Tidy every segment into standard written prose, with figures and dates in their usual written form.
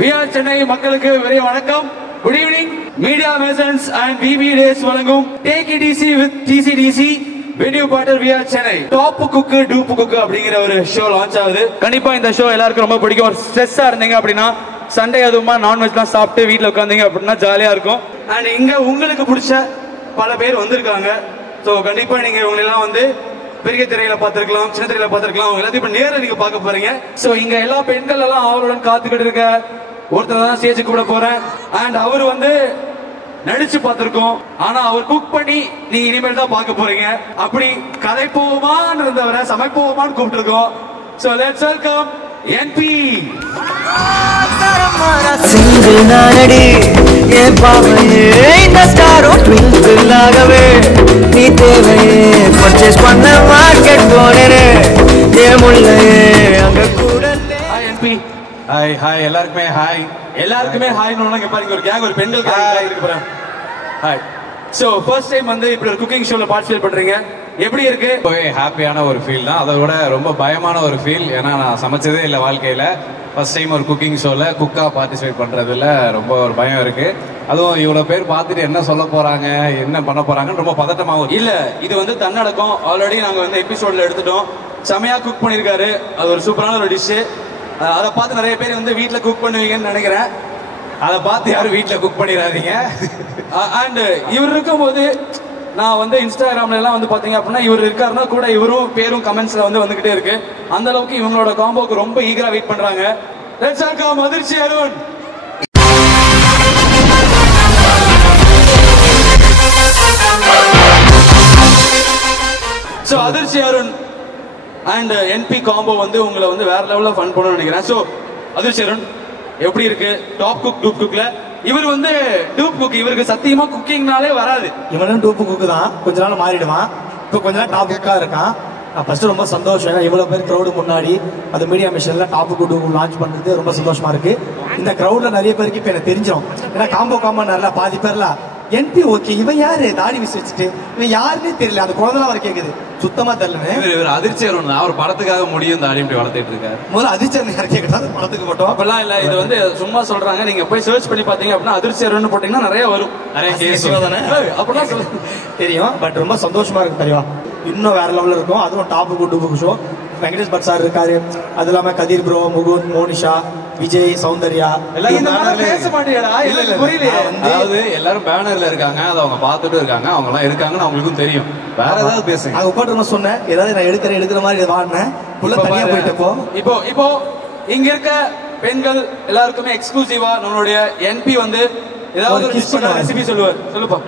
VR Chennai மக்களுக்கு very வணக்கம். Good evening. Media masons and VB days வழங்கும் take it easy with TCDC venue partner VR Chennai top cook dupe cook அப்படிங்கிற ஒரு show launch ஆகுது. கண்டிப்பா இந்த ஷோ எல்லாருக்கும் ரொம்ப பிடிக்கும். ஒரு ஸ்ட்ரெஸ்ஸா இருந்தீங்க அப்படின்னா சண்டே அதுவுமா நான்வெஜ்லாம் சாப்பிட்டு வீட்டில் உட்காந்தீங்க அப்படின்னா ஜாலியா இருக்கும். அண்ட் இங்க உங்களுக்கு பிடிச்ச பல பேர் வந்திருக்காங்க. ஸோ கண்டிப்பா நீங்க இவங்களெல்லாம் வந்து பெரிய திரையில பார்த்திருக்கலாம், சின்ன திரையில பார்த்திருக்கலாம். அவங்க எல்லாத்தையும் இப்ப நேரில் நீங்க பார்க்க போறீங்க. ஸோ இங்க எல்லா பெண்கள் எல்லாம் அவருடன் காத்துக்கிட்டு இருக்க ஒருத்தர் தான் ஸ்டேஜுக்கு கூட போறேன். அண்ட் அவர் வந்து நடிச்சு பார்த்திருக்கோம், ஆனா அவர் குக் பண்ணி நீங்க இனிமேல் தான் பார்க்க போறீங்க. அப்படி கதைப்போமான்னு இருந்தவரை சமைப்போமான்னு கூப்பிட்டுருக்கோம். So let's welcome NP. நானடி என் பாவையே இந்த ஸ்டாரும் ட்விங்கிளாகவே நீ தேவையே பர்ச்சேஸ் பண்ண மார்க்கெட் போனே என் முள்ளையே அங்க கூட. Hi NP. ஹாய் ஹாய் எல்லாருக்குமே ஹாய். எல்லாருக்குமே ஹாய். இங்க பாருங்க ஒரு கேங், ஒரு பெண்கள் கேங் இருக்கு பாருங்க. ஹாய். சோ ஃபர்ஸ்ட் டைம் வந்து இப்படி ஒரு குக்கிங் ஷோல பார்ட்டிசிபேட் பண்றீங்க, எப்படி இருக்கு? ரொம்பவே ஹாப்பியான ஒரு ஃபீல் தான். அதை விட ரொம்ப பயமான ஒரு ஃபீல். ஏன்னா நான் சமைச்சதே இல்லை வாழ்க்கையில. ஃபர்ஸ்ட் டைம் ஒரு குக்கிங் ஷோல குக்கா பார்ட்டிசிபேட் பண்றதுல ரொம்ப ஒரு பயம் இருக்கு. அதுவும் இவ்வளவு பேர் பார்த்துட்டு என்ன சொல்ல போறாங்க, என்ன பண்ண போறாங்கன்னு ரொம்ப பதட்டமாகும். இல்ல, இது வந்து தன்னடக்கம். ஆல்ரெடி நாங்க வந்து எபிசோட்ல எடுத்துட்டோம். செமையா குக் பண்ணிருக்காரு. அது ஒரு சூப்பரான ஒரு டிஷ். அதை பார்த்து நிறைய பேர் வந்து வீட்டுல குக் பண்ணுவீங்கன்னு நினைக்கிறேன். அதை பார்த்து யாரும் வீட்டுல குக் பண்ணிடாதீங்க. அண்ட் இவர் இருக்கும்போது நான் வந்து இன்ஸ்டாகிராம்ல எல்லாம் வந்து பாத்தீங்க அப்படின்னா இவர் இருக்காருன்னா கூட இவரும் பேரும் கமெண்ட்ஸ்ல வந்து வந்துகிட்டே இருக்கு. அந்த அளவுக்கு இவங்களோட காம்போக்கு ரொம்ப ஈகரா வெயிட் பண்றாங்க. லெட்ஸ் வெல்கம் அதிர்ச்சி அருண். சோ அதிர்ச்சி அருண் அண்ட் NP காம்போ வந்து உங்களை வந்து வேற லெவல்ல ஃபன் பண்ணணும்னு நினைக்கிறேன். சோ அதிர்ச்சி அருண் எப்படி இருக்கு டாப் குக் டூப் குக்ல? இவர் வந்து டூப் குக், இவருக்கு சத்தியமா குக்கிங்னாலே வராது. இவனும் டூப்பு குக்கு தான், கொஞ்ச நாள் மாறிடுவான். இப்போ கொஞ்ச நாள் டாப் குக்கா இருக்கான். நான் ஃபர்ஸ்ட் ரொம்ப சந்தோஷம். ஏன்னா இவ்வளவு பேர் க்ரௌடு முன்னாடி அந்த மீடியா மிஷன்ல டாப் குக்கு டூப்பு லான்ச் பண்றது ரொம்ப சந்தோஷமா இருக்கு. இந்த க்ரௌட்ல நிறைய பேருக்கு இப்போ எனக்கு தெரிஞ்சிடும். ஏன்னா காம்போ நல்லா பாதி பேர்ல NP ஓகே, இவன் யாரு தாடி விசி வச்சுட்டு, இவன் யாருன்னே தெரியல. அந்த குழந்தை வர கேக்குது, சுத்தமா தெரியல. இவர் அதிர்ச்சி அருண் அவர் படத்துக்காக முடியும் தாடி இப்படி வளர்த்துட்டு இருக்காரு. முதல்ல அதிர்ச்சி யார் கேட்கட்டா படத்துக்கு போட்டோம். அப்பெல்லாம் இல்ல, இது வந்து சும்மா சொல்றாங்க. நீங்க போய் சர்ச் பண்ணி பாத்தீங்க அப்படின்னா அதிர்ச்சி அருண் போட்டீங்கன்னா நிறைய வரும், நிறைய கேஸ் தானே அப்படிலாம் தெரியும். பட் ரொம்ப சந்தோஷமா இருக்கு தெரியும். இன்னும் வேற லெவல்ல இருக்கும். அதுவும் டாப் டூப்பு ஷோ. வெங்கடேஷ் பட் சார் இருக்காரு, அது இல்லாம கதிர் ப்ரோ, முகுந்த், மோனிஷா, விஜய், சௌந்தர்யா. பேச மாட்டேடா, புரியல. அதாவது எல்லாரும் பேனர்ல இருக்காங்க, அதை அவங்க பார்த்துட்டு இருக்காங்க. அவங்க எல்லாம் இருக்காங்கன்னு அவங்களுக்கும் தெரியும். வேற ஏதாவது பேசுங்க. அது உட்காந்து சொன்னேன், ஏதாவது நான் எடுக்கிற மாதிரி வாடினேன். தனியா போயிட்டப்போ இப்போ இங்க இருக்க பெண்கள் எல்லாருக்குமே எக்ஸ்க்ளூசிவா நம்மளுடைய NP வந்து ஏதாவது ஒரு ரெசிபி சொல்லுவார். சொல்லுப்பா.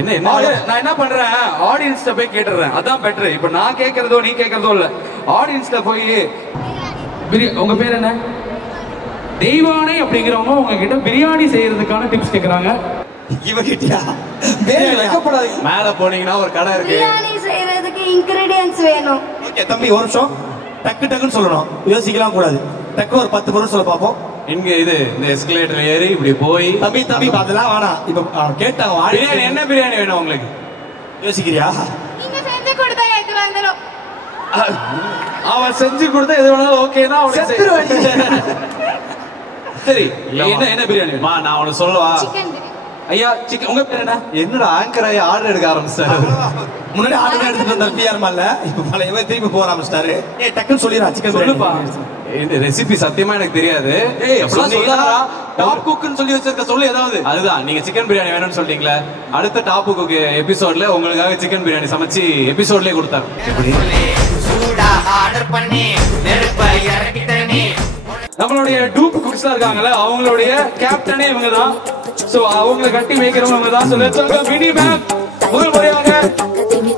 என்ன நான் என்ன பண்றேன், ஆடியன்ஸ்ல போய் கேட்டுறேன். அதான் பெட்டர். இப்ப நான் கேட்கறதோ நீ கேட்கறதோ இல்ல, ஆடியன்ஸ்ல போய் உங்க பேர் என்ன, தெய்வானை அப்படிங்கிறவங்க உங்ககிட்ட பிரியாணி செய்யறதுக்கான டிப்ஸ் கேக்குறாங்க. இவகிட்டயா மேல போனீங்கன்னா ஒரு கடை இருக்கு, பிரியாணி செய்யறதுக்கு இன்கிரிடியன்ட்ஸ் வேணும். ஓகே தம்பி, ஒரு நிமிஷம். டக்குன்னு சொல்லணும், யோசிக்கலாம் கூடாது. டக்கு ஒரு 10 பொருள் சொல்ல பாப்போம். இங்க இது இந்த எஸ்கலேட்டர் ஏறி இப்படி போய் தம்பி அதெல்லாம் வேணாம். இப்ப கேட்டாங்க பிரியாணி, என்ன பிரியாணி வேணும் உங்களுக்கு? யோசிக்கிறியா? நீங்க செஞ்சு கொடுத்தா எது வாங்கணும்? அவன் செஞ்சு கொடுத்தா எது வேணாலும் ஓகேனா சரி. என்ன பிரியாணி? நான் உனக்கு சொல்லவா? சிக்கன் பிரியாணி. ஐயா சிக்கன். உங்க பேர் என்ன? என்னோட ஆங்கர் ஆகி ஆர்டர் எடுக்க ஆரம்பிச்சாரு. முன்னாடி ஆர்டர் எடுத்துட்டு வந்த பிஆர் மால்ல இப்ப பழைய திருப்பி போக ஆரம்பிச்சிட்டாரு. டக்குன்னு சொல்லிடுறா சிக்கன் சொல்லுப்பா. இந்த ரெசிபி சத்தியமா எனக்கு தெரியாது. டாப் குக்னு சொல்லி வச்சிருக்க, சொல்லு ஏதாவது. அதுதான், நீங்க சிக்கன் பிரியாணி வேணும்னு சொல்லிட்டீங்களா? அடுத்த டாப் குக் எபிசோட்ல உங்களுக்காக சிக்கன் பிரியாணி சமைச்சு எபிசோட்லயே கொடுத்தாரு. நம்மளுடைய டூப் குக்ஸ் இருக்காங்கல்ல, அவங்களுடைய கேப்டனே இவங்க தான். சோ அவங்களை கட்டி வைக்கிறவங்க தான். So let's welcome mini ma'am. முதல் முறையாக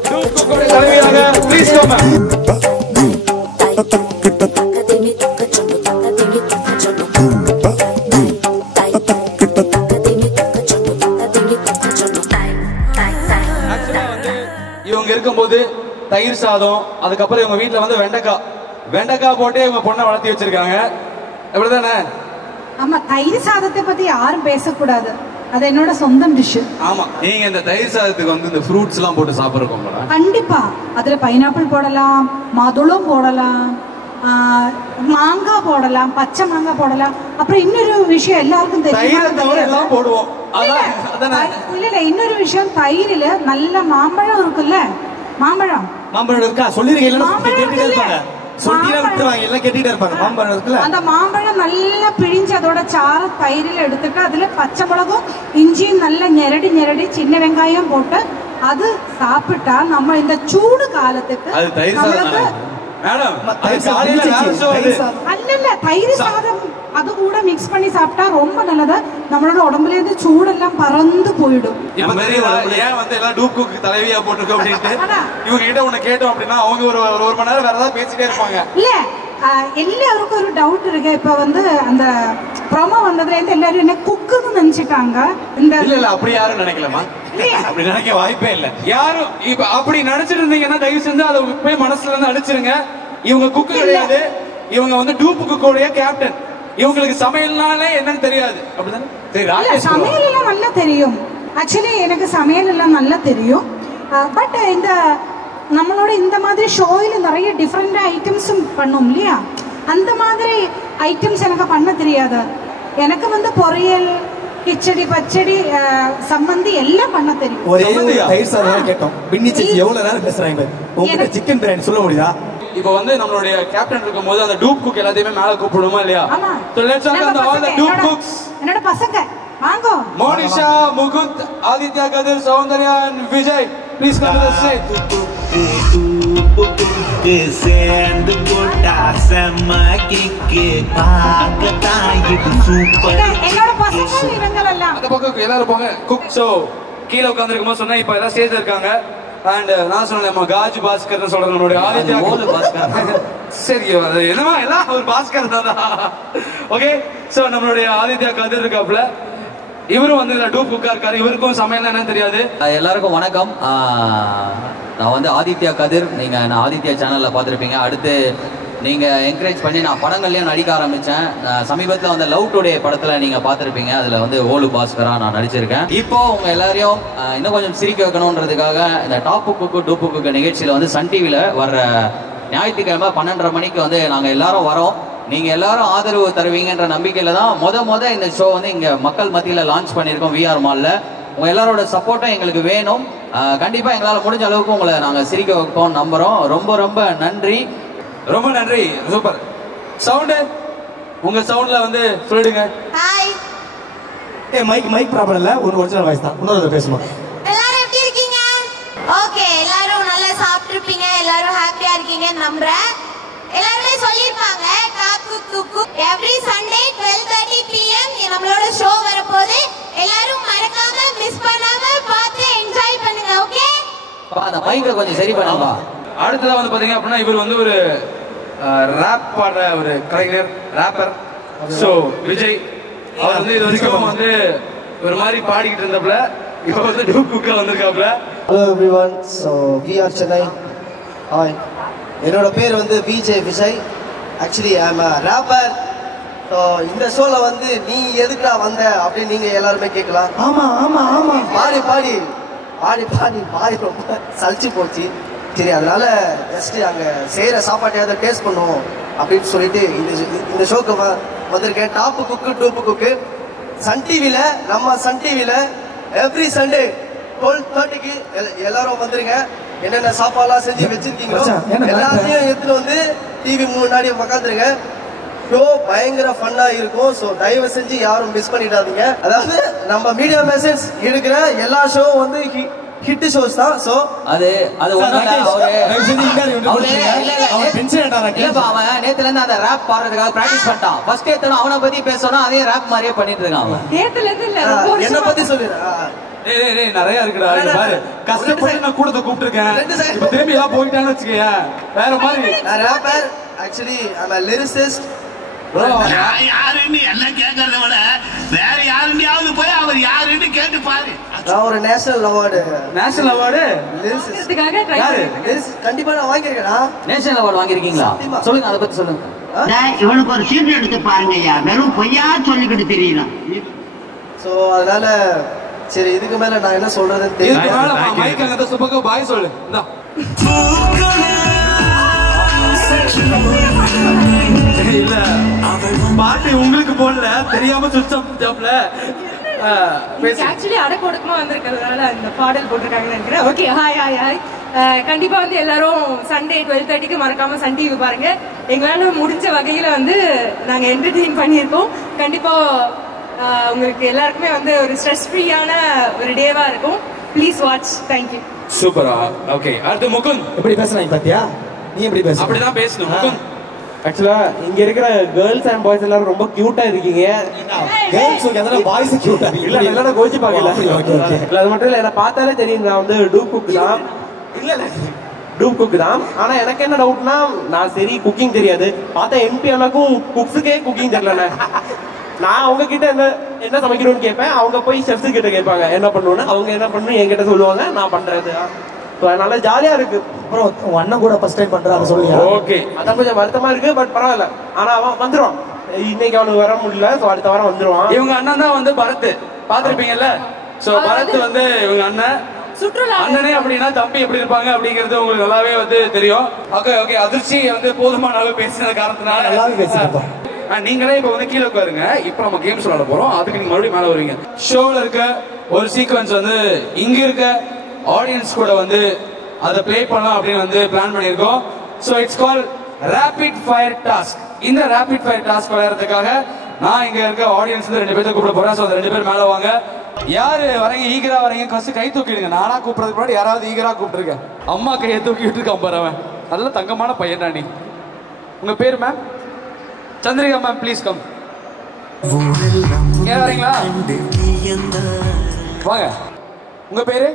டூப் குக்கோட தலைவியாக ப்ளீஸ் கம் மேம். இவங்க இருக்கும்போது தயிர் சாதம், அதுக்கப்புறம் இவங்க வீட்டுல வந்து வெண்டைக்காய் போட்டு இவங்க பொண்ணை வளர்த்தி வச்சிருக்காங்க. எப்படிதானே? ஆமா, தயிர் சாதத்தை பத்தி யாரும் பேசக்கூடாது. அது என்னோட சொந்தம் டிஷ். ஆமா, நீங்க இந்த தயிர் சாதத்துக்கு வந்து இந்த ஃப்ரூட்ஸ் எல்லாம் போட்டு சாப்பிடுறோம். கண்டிப்பா அதுல பைனாப்பிள் போடலாம், மாதுளம் போடலாம், மாங்காய் மாங்காய் போடலாம், பச்சை மாங்காய் போடலாம். அப்புறம் இன்னொரு விஷயம் எல்லாருக்கும் தெரியும், போடுவோம். இல்ல இன்னொரு விஷயம், தயிரில நல்ல மாம்பழம் இருக்குல்ல, மாம்பழம் இருக்கா சொல்லிருக்கீங்க, அந்த மாம்பழம் நல்லா பிழிஞ்சு அதோட சாறு தயிரில் எடுத்துட்டு அதுல பச்சை மிளகும் இஞ்சியும் நல்லா ñெரடி ñெரடி சின்ன வெங்காயம் போட்டு அது சாப்பிட்டா நம்ம இந்த சூடு காலத்துக்கு அல்ல தயிர் சாதம் அது கூட மிக்ஸ் பண்ணி சாப்பிட்டா ரொம்ப நல்லது. நம்மளோட உடம்புல இருந்து சூடெல்லாம் பறந்து போயிடும். ஏன் வந்து எல்லாம் டூப் குக் தலைவியா போட்டிருக்கோம் அப்படின்ட்டு இவங்க கிட்ட ஒண்ணு கேட்டோம் அப்படின்னா அவங்க ஒரு மணி நேரம் வேற ஏதாவது பேசிட்டே இருப்பாங்க. இல்ல எல்லாருக்கும் ஒரு டவுட் இருக்கு. இப்ப வந்து அந்த ப்ரோமோ வந்ததுல இருந்து எல்லாரும் என்ன குக்குன்னு நினைச்சிட்டாங்க. இல்ல அப்படி யாரும் நினைக்கலமா, அப்படி நினைக்க வாய்ப்பே இல்ல. யாரும் இப்ப அப்படி நினைச்சிட்டு இருந்தீங்கன்னா தயவு செஞ்சு அதை போய் மனசுல இருந்து அடிச்சிருங்க. இவங்க குக்கு கிடையாது, இவங்க வந்து டூப் குக்கோடைய கேப்டன். இவங்களுக்கு சமையல்னாலே என்னன்னு தெரியாது, அப்படிதானே? சமையல் எல்லாம் நல்லா தெரியும். ஆக்சுவலி எனக்கு சமையல் எல்லாம் நல்லா தெரியும். பட் இந்த நம்மளோட இந்த மாதிரி ஷோயில நிறைய டிஃப்ரெண்ட் ஐட்டம்ஸும் பண்ணும் இல்லையா, அந்த மாதிரி ஐட்டம்ஸ் எனக்கு பண்ண தெரியாது. எனக்கு வந்து பொரியல், கிச்சடி, பச்சடி, சம்மந்தி எல்லாம் பண்ண தெரியும். ஒரே தயிர் சாதம் கேட்டோம். பின்னி சேச்சி எவ்வளவு நேரம் பேசுறாங்க. உங்க சிக்கன் பிரியாணி சொல்ல முடியுதா? இப்போ வந்து நம்மளுடைய கேப்டன் இருக்கும்போது அந்த டூப் குக் எல்லாத்தையுமே மேல கூப்பிடுமா இல்லையா? So let's welcome all the dupe cooks. என்னோட பசங்க வாங்க. மோனிஷா, முகுந்த், ஆதித்யா, கதிர், Soundarya and Vijay, please come to the stage. சேர்ந்து போட்டா செம்ம கிக்கு பாக்கதா இது சூப்பர். என்னோட பசங்க இவங்க எல்லாம் அந்த பக்கம் எல்லாரும் போங்க. குக் ஷோ கீழ உட்கார்ந்திருக்கும்போது சொன்னா இப்ப எல்லாம் ஸ்டேஜ்ல இருக்காங்க. அண்ட் நான் சொன்னேன் காஜ் பாஸ்கர்னு சொல்றேன். நம்மளுடைய ஆதித்யா பாஸ்கர், சரி என்னமா எல்லாம் ஒரு பாஸ்கர் தான். ஓகே, சோ நம்மளுடைய ஆதித்யா கதிர் இருக்காப்ல, இவரும் வந்து டூப் குக்கா இருக்காரு. இவருக்கும் சமையல் என்னன்னு தெரியாது. எல்லாருக்கும் வணக்கம். நான் வந்து ஆதித்யா கதிர். நான் ஆதித்யா சேனல்ல பார்த்துருப்பீங்க. அடுத்து நீங்க என்கரேஜ் பண்ணி நான் படங்கள்லயும் நடிக்க ஆரம்பிச்சேன். சமீபத்தில் வந்து லவ் டுடே படத்துல நீங்க பார்த்துருப்பீங்க. அதுல வந்து ஓலு பாஸ்கரா நான் நடிச்சிருக்கேன். இப்போ உங்க எல்லாரையும் இன்னும் கொஞ்சம் சிரிக்க வைக்கணும்ன்றதுக்காக இந்த டாப்பு குக்கு டூப்பு குக்கு நிகழ்ச்சியில வந்து சன் டிவில வர்ற ஞாயிற்றுக்கிழமை 12:30 மணிக்கு வந்து நாங்க எல்லாரும் வரோம். நீங்க எல்லாரும் ஆதரவு தருவீங்கன்ற நம்பிக்கையில தான் முத இந்த ஷோ வந்து இங்க மக்கள் மத்தியில லான்ச் பண்ணியிருக்கோம் VR மால்ல. உங்க எல்லாரோட சப்போர்ட்டும் எங்களுக்கு வேணும். கண்டிப்பா எங்களால் முடிஞ்ச அளவுக்கு உங்களை நாங்க சிரிக்க வைப்போம் நம்புறோம். ரொம்ப ரொம்ப நன்றி, ரொம்ப நன்றி. சூப்பர் சவுண்ட், உங்க சவுண்ட்ல வந்து சொல்லிடுங்க. ஹாய். மைக் ப்ராப்ளம் இல்ல, ஒரு ஒரிஜினல் வாய்ஸ் தான். இன்னொரு பேசுமா. எல்லாரும் எப்படி இருக்கீங்க? ஓகே, எல்லாரும் நல்லா சாப்பிட்டுருப்பீங்க, எல்லாரும் ஹாப்பியா இருக்கீங்க நம்புறேன். எல்லாருமே சொல்லிருப்பாங்க top cook cook every Sunday 12:30 PM நம்மளோட ஷோ வரப்போகுது. எல்லாரும் மறக்காம மிஸ் பண்ணாம பார்த்து என்ஜாய் பண்ணுங்க. ஓகே, அந்த மைக்கை கொஞ்சம் சரி பண்ணுங்க. அடுத்ததா வந்து பாத்தீங்க அப்படின்னா இவர் வந்து ஒரு ராப் பாடுற ஒரு கலைஞர், ராப்பர். சோ விஜய் அவர் வந்து இது வரைக்கும் வந்து ஒரு மாதிரி பாடிக்கிட்டு இருந்தப்பல இப்போ வந்து டூப் குக்கா வந்திருக்காப்ல. Hello everyone, so VR Chennai. Hi, என்னோட பேர் வந்து Vijay Vijay. Actually I am rapper. So இந்த ஷோவில் வந்து நீ எதுக்குடா வந்த அப்படின்னு நீங்கள் எல்லாருமே கேட்கலாம். பாடி பாடி பாடி பாடி பாடி ரொம்ப சலிச்சு போச்சு. சரி, அதனால ஜஸ்ட் அங்கே செய்கிற சாப்பாட்டையாவது டேஸ்ட் பண்ணுவோம் அப்படின்னு சொல்லிட்டு இந்த ஷோக்கு வந்திருக்கேன். டாப்பு குக்கு டூப்பு குக்கு சன் டிவியில், நம்ம சன் டிவியில் எவ்ரி சண்டே 12:30க்கு எல்லாரும் வந்துருங்க. என்னென்ன சாப்பாடுலாம் செஞ்சு வச்சிருக்கீங்களோ எல்லாத்தையும் எடுத்துட்டு வந்து டிவி முன்னாடி உட்காந்துருங்க. ஷோ பயங்கர ஃபன்னா இருக்கும். ஸோ தயவு செஞ்சு யாரும் மிஸ் பண்ணிடாதீங்க. அதாவது நம்ம மீடியா மெசேஜ் எடுக்கிற எல்லா ஷோவும் வந்து ஹிட் ஷோஸ் தான். சோ அது அவன் நேத்துல இருந்து அந்த ராப் பாடுறதுக்காக பிராக்டிஸ் பண்ணிட்டான். ஃபர்ஸ்ட் ஏத்தணும் அவனை பத்தி பேசணும், அதே ராப் மாதிரியே பண்ணிட்டு இருக்கான். என்ன பத்தி சொல்லிடுறேன். நிறைய இருக்குடா, பாரு கஷ்டப்பட்டு நான் கூடத்தை கூப்பிட்டுருக்கேன். இப்ப திரும்பி எல்லாம் போயிட்டான்னு வச்சுக்கேன் வேற மாதிரி. Wrapper actually I M lyricist. யாருன்னு எல்லாம் கேட்கறத விட வேற யாருன்னு போய் அவர் யாருன்னு கேட்டு பாரு. நான் ஒரு நேஷனல் அவார்டு கண்டிப்பா நான் வாங்கியிருக்கேன். நேஷனல் அவார்டு வாங்கியிருக்கீங்களா? சொல்லுங்க, அதை பத்தி சொல்லுங்க. இவனுக்கு ஒரு சீட் எடுத்து பாருங்கய்யா, வெறும் பொய்யா சொல்லிக்கிட்டு தெரியலாம். ஸோ அதனால சரி, இதுக்கு மேல நான் என்ன சொல்றதுன்னு தெரியல. சுபக்கு பாய் சொல்லு. இல்ல பண்ணல, தெரியாம சுவிட்ச் ஆஃப் ஜாப்ல ஆக்சுவலி அடக்க ஒடுக்கமா வந்திருக்கிறதுனால இந்த பாடல் போட்டிருக்காங்கன்னு நினைக்கிறேன். Okay, hi hi hi. கண்டிப்பா வந்து எல்லாரும் சண்டே 12:30க்கு மறக்காம சன் டிவி பாருங்க. எங்களால முடிஞ்ச வகையில வந்து நாங்க என்டர்டெயின் பண்ணியிருக்கோம். கண்டிப்பா உங்களுக்கு எல்லாருக்குமே வந்து ஒரு ஸ்ட்ரெஸ் ஃப்ரீயான ஒரு டேவா இருக்கும். Please watch. தேங்க்யூ. சூப்பரா. ஓகே, அடுத்து முகுந்த். எப்படி பேசுறாங்க பாத்தியா? நீ எப்படி பேச? அப்படிதான் பேசணும் முகுந்த். ஆக்சுவலா இங்க இருக்கிற கேர்ள்ஸ் அண்ட் பாய்ஸ் எல்லாரும் ரொம்ப கியூட்டா இருக்கீங்க. கேர்ள்ஸ் எதனா பாய்ஸ் கியூட்டா இல்ல எல்லாரும் கோச்சி பாக்கல. இல்ல அது மட்டும் இல்ல, என்ன பார்த்தாலே தெரியும் நான் வந்து டூப் குக் தான். இல்ல டூப் குக் தான். ஆனா எனக்கு என்ன டவுட்னா, நான் சரி குக்கிங் தெரியாது, பார்த்தா எம்பி அண்ணாக்கும் குக்ஸுக்கே குக்கிங் தெரியல. நான் அவங்க கிட்ட என்ன சமைக்கணும்னு கேட்பேன், அவங்க போய் ஷெஃப்ஸ் கிட்ட கேட்பாங்க என்ன பண்ணணும்னு. அவங்க என்ன பண்ணணும் என்கிட்ட சொல்லுவாங்க, நான் பண்றது. நல்லா ஜாலியா இருக்கு. அப்புறம் உன் அண்ணன் கூட ஃபர்ஸ்ட் டைம் பண்றாங்க சொல்லுங்க. ஓகே, அதான் கொஞ்சம் வருத்தமா இருக்கு, பட் பரவாயில்ல. ஆனா அவன் வந்துருவான். இன்னைக்கு அவனுக்கு வர முடியல, சோ அடுத்த வாரம் வந்துருவான். இவங்க அண்ணன் தான் வந்து பரத், பாத்திருப்பீங்கல்ல. சோ பரத் வந்து இவங்க அண்ணன். சுற்றுலா அண்ணனே அப்படின்னா தம்பி எப்படி இருப்பாங்க அப்படிங்கிறது உங்களுக்கு நல்லாவே வந்து தெரியும். ஓகே ஓகே, அதிர்ச்சி வந்து போதுமான அளவு பேசின காரணத்தினால நல்லாவே பேசிருப்போம். நீங்களே இப்ப வந்து கீழே உட்காருங்க. இப்ப நம்ம கேம்ஸ் விளையாட போறோம், அதுக்கு நீங்க மறுபடியும் மேல வருவீங்க. ஷோல இருக்க ஒரு சீக்வன்ஸ் வந்து இங்க இருக்க ஆடியன்ஸ் கூட வந்து அதை பிளே பண்ணலாம் அப்படின்னு வந்து பிளான் பண்ணியிருக்கோம். So it's call rapid fire task. இந்த ரேபிட் ஃபயர் டாஸ்க் விளையாடுறதுக்காக நான் இங்க இருக்க ஆடியன்ஸ் 2 பேர்த்த கூப்பிட போறேன். ஸோ அந்த 2 பேர் மேல வாங்க. யாரு வரீங்க, ஈகரா வரீங்க? ஃபர்ஸ்ட் கை தூக்கிடுங்க. நானா கூப்பிடுறதுக்கு முன்னாடி யாராவது ஈகரா கூப்பிட்டுருக்க. அம்மா கையை தூக்கிட்டு இருக்கான் பாரு அவன். நல்ல தங்கமான பையன் நீ. உங்க பேர் ma'am? Chandrika ma'am, please come. ஏன் வரீங்களா? வாங்க. உங்க பேரு?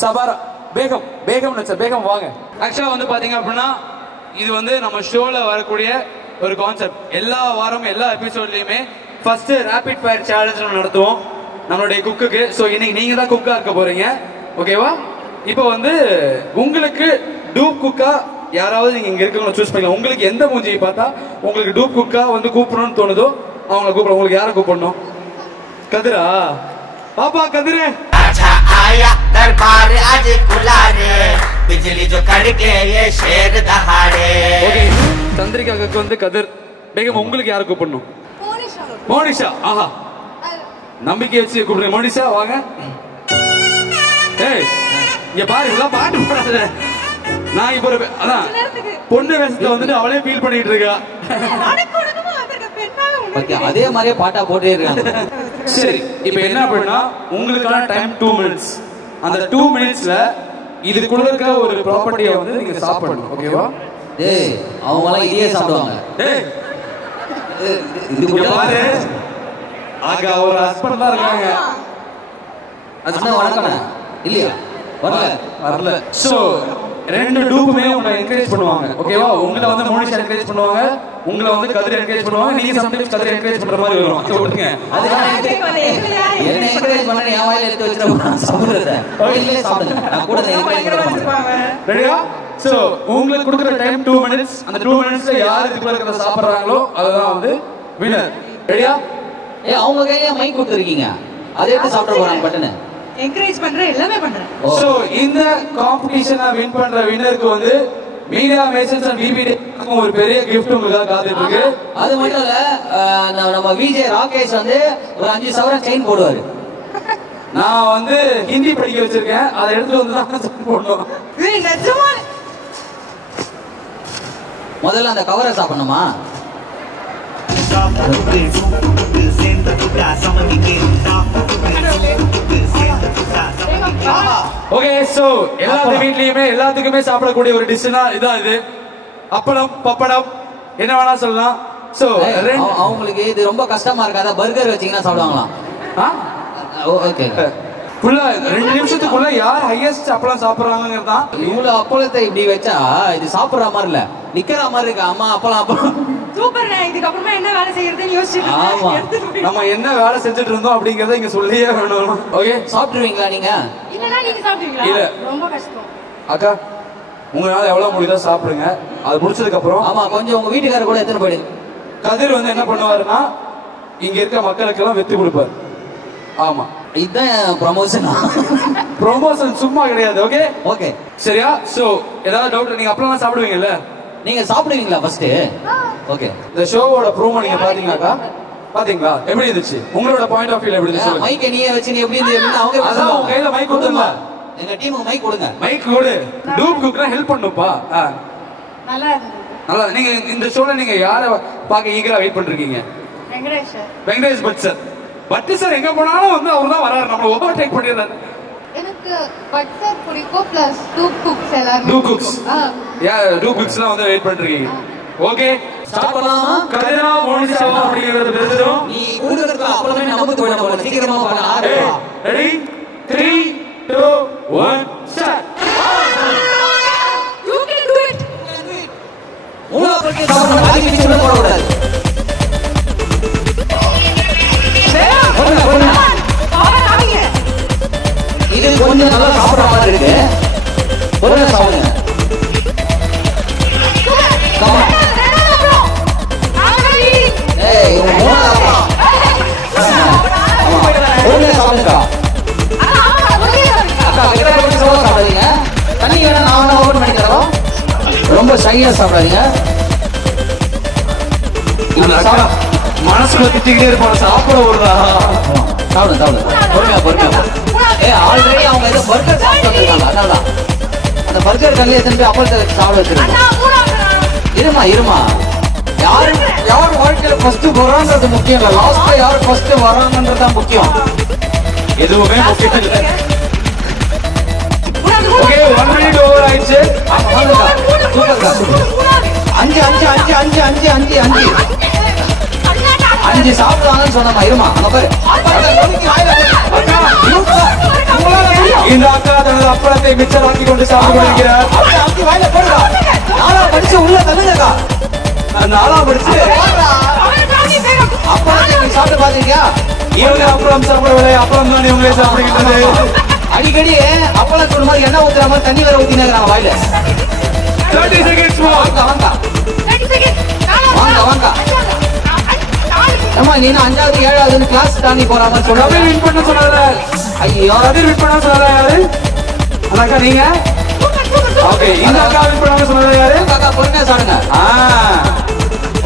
சபாரா பேகம். பேகம் பேகம் வாங்க. ஆக்சுவலா வந்து பாத்தீங்க அப்படின்னா இது வந்து நம்ம ஷோல வரக்கூடிய ஒரு கான்செப்ட். எல்லா வாரமும் எல்லா எபிசோட்லயுமே ஃபர்ஸ்ட் ரேபிட் ஃபயர் சேலஞ்ச் நடத்துவோம் நம்மளுடைய குக்குக்கு. ஸோ இன்னைக்கு நீங்க தான் குக்கா இருக்க போறீங்க, ஓகேவா? இப்போ வந்து உங்களுக்கு டூப் குக்கா யாராவது நீங்க இங்க இருக்கவங்க சூஸ் பண்ணிக்கலாம். உங்களுக்கு எந்த மூஞ்சியை பார்த்தா உங்களுக்கு டூப் குக்கா வந்து கூப்பிடணும்னு தோணுதோ அவங்களை கூப்பிட. உங்களுக்கு யாரை கூப்பிடணும்? கதிரா? பாப்பா கதிரே. आया दरबार आज खुला रे बिजली जो कड़के ये शेर दहाड़े. ஓகே, சந்திரிகாக்கு வந்து கதிர். பேகம் உங்களுக்கு யாரை கூப்பிடணும்? மோனிஷா. ஆஹா, நம்பிக்கை வச்சு கூப்பிடுங்க. மோனிஷா வாங்க. ஏய் இங்க பாரு, இதெல்லாம் பாட்டு போடாத. நான் இப்போ அதான் பொண்ணு வேஷத்துல வந்துட்டு அவளே ஃபீல் பண்ணிட்டு இருக்கா. அதே மாதிரியே பாட்டா போட்டே இருக்காங்க. சரி, இப்போ என்ன பண்ணா உங்களுக்கான டைம் 2 மினிட்ஸ். அந்த 2 மினிட்ஸ்ல இதுக்குள்ள இருக்க ஒரு ப்ராப்பர்ட்டியை வந்து நீங்க சாப்பிடணும், ஓகேவா? டேய் அவங்க எல்லாம் இதையே சாப்பிடுவாங்க. டேய் இதுக்குள்ள பாரு, அங்க ஒரு ஹஸ்பண்ட் தான் இருக்காங்க. அண்ணா வணக்கம். இல்லையா? வரல. சோ 2 டூப்புமே உங்களை என்கரேஜ் பண்ணுவாங்க, ஓகேவா? உங்களை வந்து மோனிஷா என்கரேஜ் பண்ணுவாங்க, உங்களை வந்து கதிர் என்கரேஜ் பண்ணுவாங்க. நீங்க சம்டைம்ஸ் கதிர் என்கரேஜ் பண்ற மாதிரி வரும். அதை விட்டுங்க. அதுதான் என்ன என்கரேஜ் பண்ண என் வாயில எடுத்து வச்சிருக்கேன். சாப்பிடுறேன். இல்லையே சாப்பிடுங்க. நான் கூட என்கரேஜ் பண்ணுவேன். ரெடியா? சோ உங்களுக்கு கொடுக்குற டைம் 2 மினிட்ஸ். அந்த 2 மினிட்ஸ்ல யார் இதுக்குள்ள இருக்கிறத சாப்பிடுறாங்களோ அதுதான் வந்து வினர். ரெடியா? அவங்க கையில மைக் கொடுத்துருக்கீங்க, அதை எடுத்து சாப்பிட போறாங்க. பட்டனு என்கரேஜ் பண்றேன், எல்லாமே பண்றேன். சோ இந்த காம்படிஷனை வின் பண்ற வின்னருக்கு வந்து மீடியா மேசன்ஸ் அண்ட் விபி ஒரு பெரிய gift உங்களுக்கு காத்துட்டு இருக்கு. அது மட்டும் இல்ல, நம்ம விஜய் ராகேஷ் வந்து ஒரு 5 சவரன் செயின் போடுவாரு. நான் வந்து ஹிந்தி படிக்க வச்சிருக்கேன், அதை எடுத்து வந்து தான் போடணும். முதல்ல அந்த கவரை சாப்பிடணுமா? ஓகே, சோ எல்லாத்து வீட்லயுமே எல்லாத்துக்குமே சாப்பிடக்கூடிய ஒரு டிஷ்னா இதான். இது அப்பளம் பப்படம் என்ன வேணா சொல்லலாம். சோ அவங்களுக்கு இது ரொம்ப கஷ்டமா இருக்காதா? பர்கர் வச்சீங்கன்னா சாப்பிடுவாங்களாம். ஓகே, ஃபுல்லா 2 நிமிஷத்துக்குள்ள யார் ஹையஸ்ட் அப்பளம் சாப்பிடுறாங்கிறது தான். இவ்வளவு அப்பளத்தை இப்படி வச்சா இது சாப்பிடுற மாதிரி இல்ல, நிக்கிற மாதிரி இருக்கு. அம்மா அப்பளம் சூப்பர். இதுக்கு அப்புறமா என்ன வேலை செய்யறதுன்னு யோசிச்சுட்டு ஆமா, நம்ம என்ன வேலை செஞ்சுட்டு இருந்தோம் அப்படிங்கறத இங்க சொல்லியே வேணும். ஓகே, சாப்பிடுவீங்களா நீங்க? இல்லனா நீங்க சாப்பிடுவீங்களா? இல்ல, ரொம்ப கஷ்டம். அக்கா உங்களால எவ்வளவு முடியுதோ சாப்பிடுங்க. அது முடிச்சதுக்கு அப்புறம் ஆமா கொஞ்சம் உங்க வீட்டுக்காரர் கூட எத்தனை போயிடு. கதிர் வந்து என்ன பண்ணுவாருன்னா இங்க இருக்க மக்களுக்கு எல்லாம் வெற்றி கொடுப்பாரு. ஆமா, இதுதான் ப்ரமோஷன். ப்ரமோஷன் சும்மா கிடையாது. ஓகே ஓகே சரியா? சோ ஏதாவது டவுட்? நீங்க அப்பளம் சாப்பிடுவீங்கல்ல? நீங்க சாப்பிடுவீங்களா ஃபர்ஸ்ட்? ஓகே. இந்த ஷோவோட ப்ரோமோ நீங்க பாத்தீங்களாக்கா? பாத்தீங்களா எப்படி இருந்துச்சு? உங்களோட பாயிண்ட் ஆஃப் வியூல எப்படி இருந்துச்சு? மைக் நீயே வச்சு நீ எப்படி இருந்தீங்க? அவங்க அதான் உங்க கையில மைக் கொடுங்க. எங்க டீமுக்கு மைக் கொடுங்க. மைக் கொடு. டூப் குக்னா ஹெல்ப் பண்ணுப்பா. நல்லா இருந்தது. நல்லா. நீங்க இந்த ஷோல நீங்க யாரை பார்க்க ஈகரா வெயிட் பண்றீங்க? Venkatesh sir. Venkatesh Bhat sir. Bhat sir எங்க போனாலும் வந்து அவர்தான் வராரு. நம்ம ஓவர்டேக் பண்ணிடுறாரு. எனக்கு பட் சார் பிடிக்கும் பிளஸ் டூப் குக்ஸ் எல்லாரும். Dupe cooks. டூப் குக்ஸ்லாம் வந்து வெயிட் பண்றீங்க. ஓகே ஸ்டார்ட் பண்ணலாமா? கதிரா மோனிஷா அப்படிங்கறது தெரிஞ்சிரும். நீ குடுக்குறதுக்கு அப்பளமே நமக்கு போய் நம்ம சீக்கிரமா பண்ணலாம். Ready 3 2 1 start. You can do it. மூணா பக்கி சாப்பிட பாதி மிச்சம் போட கூடாது. இது கொஞ்சம் நல்லா சாப்பிடுற மாதிரி இருக்கு. பொறுமையா சாப்பிடுங்க. ஏய் மூணா பொறுமையா சாப்பிடுங்க. அக்கா கிட்ட போய் சாப்பிடாதீங்க. தண்ணி வேணா நான் வேணா ஓபன் பண்ணி தரோம். ரொம்ப ஷையா சாப்பிடாதீங்க. மனசுல திட்டிக்கிட்டே இருப்பாங்க சாப்பிட விடுறா. சாப்பிடுங்க பொறுமையா. ஆல்ரெடி அவங்க ஏதோ பர்கர் சாப்பிட்டுருக்காங்க. அதனால அந்த பர்கர் கல்லையை திரும்பி அப்பளத்தை சாப்பிட வச்சிருக்காங்க. இருமா யார் வாழ்க்கையில ஃபர்ஸ்ட் வரான்றது முக்கியம் இல்ல, லாஸ்ட்ல யார் ஃபர்ஸ்ட் வராங்கன்றது தான் முக்கியம். எதுவுமே முக்கியம் இல்ல. ஓகே 1 மினிட் ஓவர் ஆயிடுச்சு. அஞ்சு சாப்பிடுவாங்கன்னு சொன்னமா. இருமா அங்க பாரு. இந்த அக்கா தனது அப்பளத்தை மிச்சமாக்கி கொண்டு சாப்பிட்டு கொண்டிருக்கிறார். நாலாம் படிச்சு உள்ள தள்ளுங்கக்கா. நாலாம் படிச்சு அப்பளத்தை சாப்பிட்டு பாத்தீங்க. இவங்க அப்பளம் சாப்பிடவில்லை, அப்பளம் தான் இவங்களே சாப்பிடுகின்றது. அடிக்கடி அப்பளம் சொல்லும் மாதிரி என்ன ஊத்துற மாதிரி தண்ணி வேற ஊத்தினாங்க வாயில. 30 seconds வாங்க அம்மா நீ 5வது 7வது கிளாஸ் தாண்டி போற மாதிரி சொல்ற. கதிர் வின் பண்ண சொன்னாரு. ஐயோ கதிர் வின் பண்ண சொன்னாரு யாரு? அந்த அக்கா நீங்க? ஓகே இந்த அக்கா வின் பண்ண சொன்னாரு யாரு? அக்கா பொறுமையா சாடுங்க.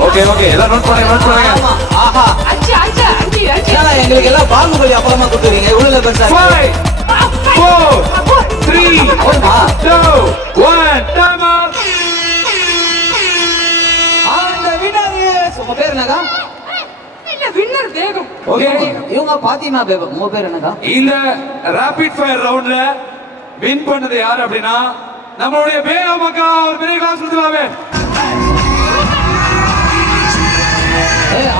ஓகே எல்லாம் நோட் பண்ணுங்க. ஆஹா ஏன்னா எங்களுக்கு எல்லாம் பாகுபலி அப்பளமா கொடுத்துறீங்க. இவ்வளவு பெருசா 5 4 3 2 1 டைம் அப். அந்த வின்னர் உங்க பேர் என்னக்கா? வின்னர் வேகம். ஓகே இவங்க பாத்திமா பேகம். உங்க பேர் என்னக்கா? இந்த ராபிட் ஃபயர் ரவுண்ட்ல வின் பண்ணது யார் அப்படின்னா நம்மளுடைய பேகம் அக்கா. ஒரு பெரிய கிளாஸ் கொடுத்துலாமே.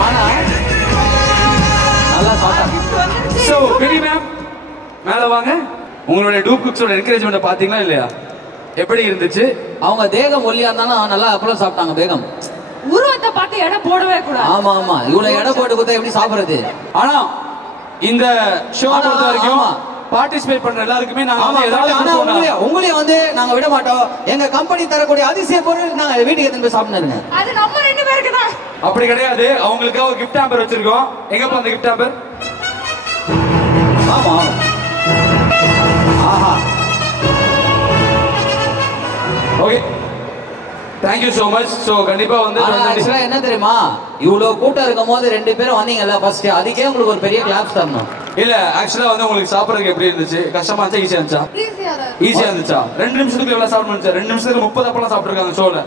ஆனா நல்லா சாப்பிட்டாங்க. சோ பெரிய மேம் மேல வாங்க. உங்களுடைய டூப் குக்ஸோட என்கரேஜ்மென்ட் பாத்தீங்களா இல்லையா? எப்படி இருந்துச்சு? அவங்க தேகம் ஒல்லியா இருந்தாலும் நல்லா அப்பளம் சாப்பிட்டாங்க. பேகம் உருவத்தை பார்த்து எடை போடவே கூடாது. ஆமா இவ்வளவு எடை போட்டு கொடுத்தா எப்படி சாப்பிடுறது? ஆனா இந்த ஷோ பொறுத்த வரைக்கும் பார்ட்டிசிபேட் பண்ற எல்லாருக்குமே நாங்க உங்களையும் வந்து நாங்க விட மாட்டோம். எங்க கம்பெனி தரக்கூடிய அதிசய பொருள் நாங்க வீட்டுக்கு எடுத்து போய் சாப்பிடுங்க. அது நம்ம 2 பேருக்கு தான். அப்படி கிடையாது. அவங்களுக்கு ஒரு கிஃப்ட் ஹாம்பர் வச்சிருக்கோம். எங்கப்பா அந்த கிஃப்ட் ஹாம்பர்? ஆமா ஆஹா okay thank you so much. So கண்டிப்பா வந்து ஆக்சுவலா என்ன தெரியுமா, இவ்வளவு கூட்டம் இருக்கும்போது 2 பேரும் வந்தீங்கல்ல ஃபர்ஸ்ட், அதுக்கே உங்களுக்கு ஒரு பெரிய கிளாப்ஸ் தரணும். இல்ல ஆக்சுவலா வந்து உங்களுக்கு சாப்பிடுறதுக்கு எப்படி இருந்துச்சு? கஷ்டமா இருந்துச்சா ஈஸியா இருந்துச்சா? ஈஸியா இருந்துச்சா? 2 நிமிஷத்துக்கு எவ்வளவு சாப்பிட முடிஞ்சா? 2 நிமிஷத்துக்கு 30 அப்பளம் சாப்பிட்டுருக்காங்க ஷோல.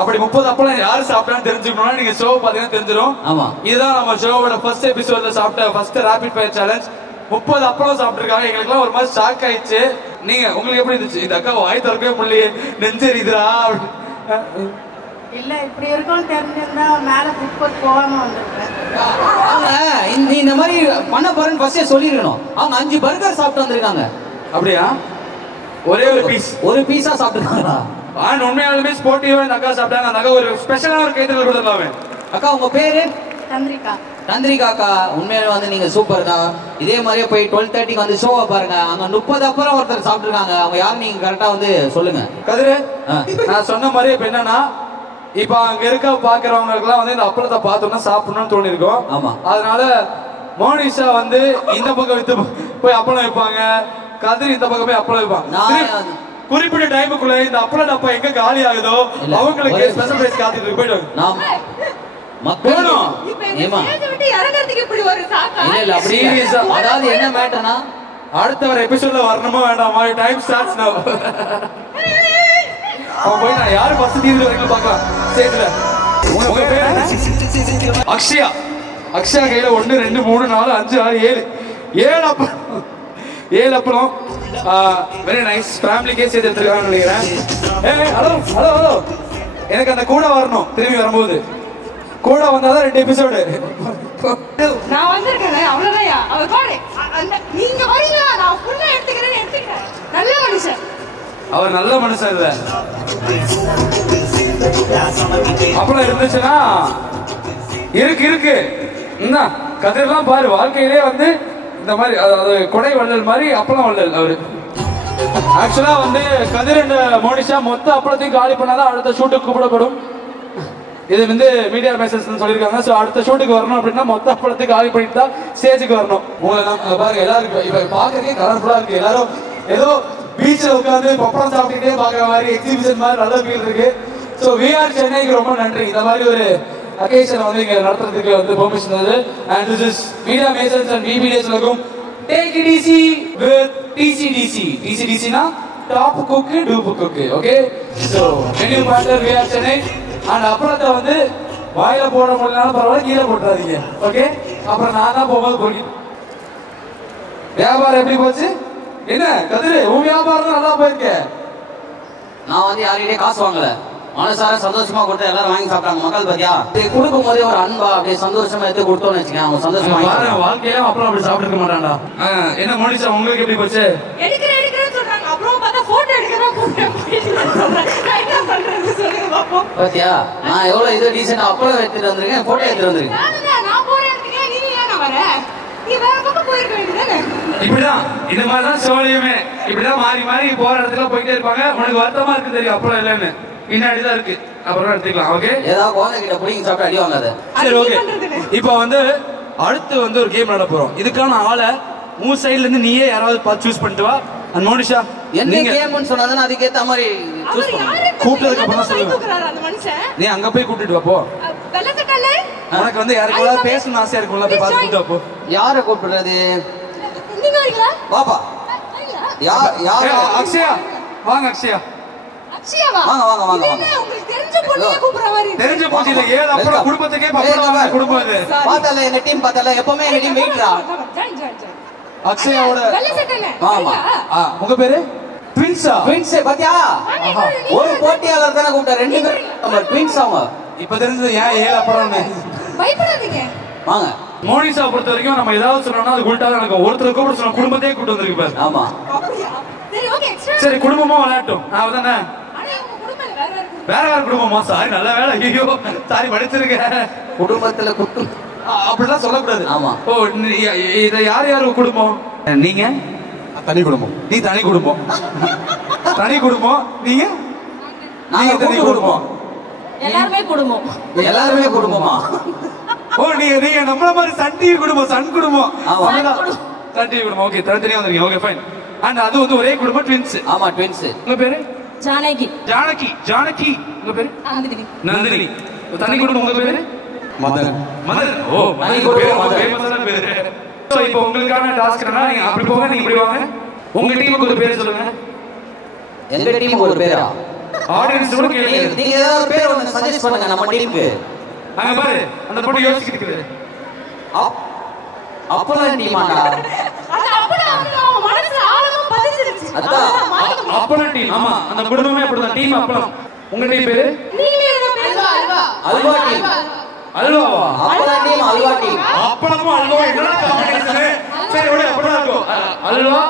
அப்படி 30 அப்பளம் யாரு சாப்பிட்டான்னு தெரிஞ்சுக்கணும்னா நீங்க ஷோ பாத்தீங்கன்னா தெரிஞ்சிடும். ஆமா இதுதான் நம்ம ஷோவோட ஃபர்ஸ்ட் எபிசோட்ல சாப்பிட்ட ஃபர்ஸ்ட் ராபிட் ஃபயர் சேலஞ்ச். 30 அப்பளம் சாப்பிட்டுருக்காங்க. எங்களுக்கு எல்லாம் ஒரு மாதிரி ஷாக் ஆயிடுச்சு. நீங்க உங்களுக்கு எப்படி இருந்துச்சு? இந்த அக்கா வாய் திறக்கவே முடியலையே, நெஞ்செரியுதுடா. இல்ல இப்படி இருக்கும்னு தெரிஞ்சிருந்தா மேல புக் போகாம வந்திருப்பேன். நீ இந்த மாதிரி பண்ண போறேன்னு ஃபர்ஸ்டே சொல்லிருக்கணும். அவங்க 5 பர்கர் சாப்பிட்டு வந்திருக்காங்க. அப்படியா? ஒரே ஒரு பீஸா சாப்பிட்டுருக்காங்களா? உண்மையாலுமே ஸ்போர்ட்டிவா இந்த அக்கா சாப்பிட்டாங்க. அந்த அக்கா ஒரு ஸ்பெஷலான ஒரு கைத்தறல் கொடுத்துடலாமே. அக்கா உங்க பேரு? சந்திரிகா. சந்திரிகா அக்கா, உண்மையில வந்து நீங்க சூப்பர் தான். இதே மாதிரியே போய் 12:30 வந்து ஷோவை பாருங்க. அங்க 30 அப்புறம் ஒருத்தர் சாப்பிட்டுருக்காங்க. அவங்க யாரும் நீங்க கரெக்டா வந்து சொல்லுங்க. கதிரு நான் சொன்ன மாதிரி இப்ப என்னன்னா, இப்ப அங்க இருக்க பாக்குறவங்களுக்கு எல்லாம் வந்து இந்த அப்பளத்தை பார்த்தோம்னா சாப்பிடணும்னு தோணி இருக்கும். ஆமா, அதனால மோனிஷா வந்து இந்த பக்கம் வித்து போய் அப்பளம் வைப்பாங்க, கதிர் இந்த பக்கம் போய் அப்பளம் வைப்பாங்க. குறிப்பிட்ட டைமுக்குள்ள இந்த அப்பள டப்பா எங்க காலி ஆகுதோ அவங்களுக்கு ஸ்பெஷல் பிரைஸ் காத்துட்டு இருக்கு. போயிட்டு நாம் மக்கள் ஏமா விட்டு இறங்கறதுக்கு இப்படி ஒரு சாக்கா இல்ல அப்படி சீரியஸா அதாவது என்ன மேட்டர்னா அடுத்த வர எபிசோட்ல வரணுமா வேண்டாமா? டைம் ஸ்டார்ட்ஸ் நவ. போய் நான் யாரு ஃபர்ஸ்ட் தீர்வு வரைக்கும் பார்க்கலாம். ஸ்டேஜ்ல உங்க பேர் என்ன? அக்ஷயா. அக்ஷயா கையில 1 2 3 4 5 6 7 அப்பளம். 7 அப்பளம். Very nice. ஃபேமிலிக்கே சேர்த்து எடுத்துருக்காங்கன்னு நினைக்கிறேன். ஹலோ ஹலோ ஹலோ, எனக்கு அந்த கூட வரணும். திரும்பி வரும்போது கூட வந்தாதான் 2 எபிசோடு. நான் வந்திருக்கேன் அவ்வளவுதான். அவர் பாரு நீங்க வரீங்க, நான் ஃபுல்லா எடுத்துக்கிறேன். நல்ல மனுஷன். அவர் நல்ல மனுஷன் இல்ல. அப்பளம் இருந்துச்சுன்னா இருக்கு என்ன கதிரெல்லாம் பாரு. வாழ்க்கையிலே வந்து இந்த மாதிரி அதாவது கொடை வள்ளல் மாதிரி அப்பளம் வள்ளல் அவரு. ஆக்சுவலா வந்து கதிர் அண்ட் மோனிஷா மொத்த அப்பளத்தையும் காலி பண்ணாதான் அடுத்த ஷூட்டுக்கு கூப்பிடப்படும். இது வந்து மீடியா மெசேஜ் சொல்லியிருக்காங்க. ஸோ அடுத்த ஷூட்டுக்கு வரணும் அப்படின்னா மொத்த அப்பளத்துக்கு காலி பண்ணிட்டு தான் ஸ்டேஜுக்கு வரணும். உங்களை பாருங்க எல்லாரும் இப்ப பாக்குறதுக்கே கலர்ஃபுல்லா இருக்கு. எல்லாரும் ஏதோ பீச்ல உட்காந்து பப்படம் சாப்பிட்டுட்டே பாக்குற மாதிரி எக்ஸிபிஷன் மாதிரி நல்ல ஃபீல் இருக்கு. ஸோ விஆர் சென்னைக்கு ரொம்ப நன்றி. இந்த மாதிரி ஒரு அக்கேஷன் வந்து இங்க நடத்துறதுக்கு வந்து பெர்மிஷன் தந்தது. And this is media message and VB days வழங்கும் take it easy with TCDC. டிசிடிசினா top cook dupe cook. Okay, so menu partner VR Chennai. And அப்பளத்தை வந்து வாயில போட முடியலனாலும் பரவாயில்ல, கீழே போட்டுறாதீங்க. ஓகே, அப்புறம் நான் தான் போகும்போது பொறுக்கி. வியாபாரம் எப்படி போச்சு? என்ன கதிரு, உன் வியாபாரம் நல்லா போயிருக்க? நான் வந்து யாரையும் காசு வாங்கல, மனசார சந்தோஷமா கொடுத்து எல்லாரும் வாங்கி சாப்பிட்டாங்க. மக்கள் பாத்தியா கொடுக்கும் போதே ஒரு அன்பா அப்படியே சந்தோஷமா எடுத்து கொடுத்தோம்னு வச்சுக்கேன், அவங்க சந்தோஷமா வாழ்க்கையில அப்புறம் அப்படி சாப்பிட்டு மாட்டான்டா. என்ன மோனிஷா உங்களுக்கு எப்படி போச்சு? எடுக்கிறேன்னு சொல்றாங்க, அப்புறம் பார்த்தா போட்டோ எடுக்கிறேன் சொல்லுங்க பாப்போம். பாத்தியா நான் எவ்வளவு இது டீசென்ட் அப்பளம் எடுத்துட்டு வந்திருக்கேன், போட்டோ எடுத்துட்டு வந்திருக்கேன். நான் போற இடத்துக்கு நீ ஏன் நான் வரேன்? நீ வேற பக்கம் போயிருக்க வேண்டியதானே? இப்படிதான் இந்த மாதிரிதான் சோழியுமே இப்படிதான் மாறி மாறி போற இடத்துல போயிட்டே இருப்பாங்க. உனக்கு வருத்தமா இருக்கு தெரியும் அப்பளம் இல்லைன்னு, பின்னாடிதான் இருக்கு, அப்புறம் எடுத்துக்கலாம். ஓகே, ஏதாவது குழந்தை கிட்ட பிடிங்க சாப்பிட்டு அடி வாங்காத. சரி ஓகே. இப்போ வந்து அடுத்து வந்து ஒரு கேம் நட போறோம். இதுக்கான ஆளை உன் சைடுல இருந்து நீயே யாராவது பார்த்து சூஸ் பண்ணிட்டு வா. அண்ட் மோனிஷா என்ன கேம்னு சொன்னாதானே அதுக்கேத்த மாதிரி சூஸ் பண்ணு. கூப்பிட்டதுக்கு அப்புறம் தான் சொல்லுவேன். அந்த மனுஷன் நீ அங்க போய் கூட்டிட்டு வா போ. வெள்ளக்கட்டல உனக்கு வந்து யாருக்குள்ள பேசணும் ஆசையா இருக்கும்ல, போய் பார்த்து கூட்டிட்டு வா போ. யாரை கூப்பிடுறது? நீங்க வரீங்களா? வாப்பா. யார் அக்ஷயா வாங்க. அக்ஷயா அக்ஷயாவா? வாங்க வாங்க வாங்க வாங்க. உங்களுக்கு தெரிஞ்ச பொண்ணுங்க கூப்பிடுற மாதிரி தெரிஞ்ச பொண்ணு இல்ல, ஏழு அப்புறம் குடும்பத்துக்கே பப்படம் குடும்பம் இது. பார்த்தல எங்க டீம் பார்த்தல எப்பவுமே எங்க டீம் வெயிட்ரா. அக்ஷயாவோட வெள்ளக்கட்டல. ஆமா. உங்க பேரு ட்வின்ஸா? ட்வின்ஸ் பாத்தியா? ஒரு போட்டியாளர் தான கூப்பிட்டா, ரெண்டு பேர் நம்ம ட்வின்ஸ். அவங்க இப்ப தெரிஞ்சது ஏன் ஏழு அப்புறம்னு. பயப்படாதீங்க வாங்க. மோனிஷா பொறுத்த வரைக்கும் நம்ம ஏதாவது சொன்னோம்னா அது உள்டா தான் இருக்கும். ஒருத்தர் கூப்பிட்டு சொன்ன குடும்பத்தையே கூப்பிட்டு வந்திருக்கு பாரு. ஆமா சரி ஓகே. சரி குடும்பமா விளையாட்டும். அவ்வளவுதானே? வேற வேற குடும்பமா? சாரி, நல்ல வேலை. ஐயோ சாரி, படிச்சிருக்கேன். குடும்பத்துல குட்டு அப்படிலாம் சொல்லக்கூடாது. ஆமா. ஓ இத யார் யாரு குடும்பம்? நீங்க தனி குடும்பம். நீ தனி குடும்பம். தனி குடும்பம். நீங்க நாங்க தனி குடும்பம். எல்லாருமே குடும்பம். எல்லாருமே குடும்பமா? ஓ நீங்க நம்மள மாதிரி சன் டிவி குடும்பம். சன் குடும்பம். ஆமா, சன் டிவி குடும்பம். ஓகே, தனித்தனியா வந்திருக்கீங்க. Okay fine. அண்ட் அது வந்து ஒரே குடும்பம், ட்வின்ஸ். ஆமா ட்வின்ஸ். உங்க பேரு? ஜானகி. ஜானகி. ஜானகி. உங்க பேரு? நந்தினி. நந்தினி. தனி குடும்பம். உங்க பேரு? மதன். மதன். ஓ தனி குடும்பம். ஃபேமஸான பேரு. சோ இப்போ உங்களுக்கான டாஸ்க் என்னன்னா, நீங்க அப்படி போங்க, நீங்க இப்படி வாங்க. உங்க டீமுக்கு ஒரு பேர் சொல்லுங்க. எங்க டீமுக்கு ஒரு பேரா? ஆடியன்ஸ் கூட கேளுங்க. நீங்க ஏதாவது ஒரு பேர் ஒன்னு சஜஸ்ட் பண்ணுங்க நம்ம டீமுக்கு. அங்க பாரு, அந்த பொண்ணு யோசிச்சிட்டு இருக்குது. அப்பளம் டீமாடா? அது அப்பளம் அவங்க மனசுல ஆழமா பதிஞ்சிருச்சு. அதான் அப்பளம் டீம். ஆமா, அந்த குடும்பமே அப்படிதான். டீம் அப்பளம். உங்க டீம் பேரு? நீங்களே ஏதோ பேசுங்க. அல்வா டீம். அல்வாவா? அப்பளம் டீம் அல்வா டீம். அப்பளமும் அல்வா என்னடா காம்பினேஷன்? சரி ஓகே, அப்படிதான் இருக்கும். அல்வா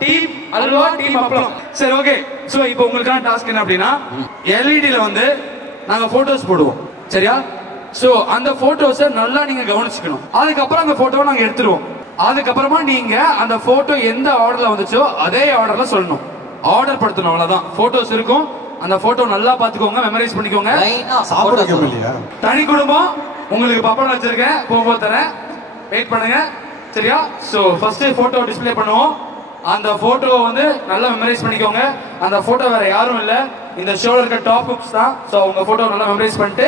டீம், அல்வா டீம் அப்பளம். சரி ஓகே. சோ இப்போ உங்களுக்கான டாஸ்க் என்ன அப்படின்னா, எல்இடில வந்து நாங்க போட்டோஸ் போடுவோம். சரியா? சோ அந்த போட்டோஸை நல்லா நீங்க கவனிச்சுக்கணும். அதுக்கப்புறம் அந்த போட்டோவை நாங்க எடுத்துருவோம். அதுக்கப்புறமா நீங்க அந்த போட்டோ எந்த ஆர்டர்ல வந்துச்சோ அதே ஆர்டர்ல சொல்லணும். ஆர்டர் படுத்தணும், அவ்வளவுதான். போட்டோஸ் இருக்கும், அந்த போட்டோ நல்லா பாத்துக்கோங்க, மெமரைஸ் பண்ணிக்கோங்க. சாப்பிடுறது இல்லையா? தனி குடும்பம். உங்களுக்கு பப்படம் வச்சிருக்கேன், போகும்போது தரேன், வெயிட் பண்ணுங்க. சரியா? சோ ஃபர்ஸ்ட் போட்டோ டிஸ்ப்ளே பண்ணுவோம். அந்த போட்டோவை வந்து நல்லா மெமரைஸ் பண்ணிக்கோங்க. அந்த போட்டோ வேற யாரும் இல்ல, இந்த ஷோல இருக்க டாப் குக்ஸ் தான். ஸோ உங்க போட்டோ நல்லா மெமரைஸ் பண்ணிட்டு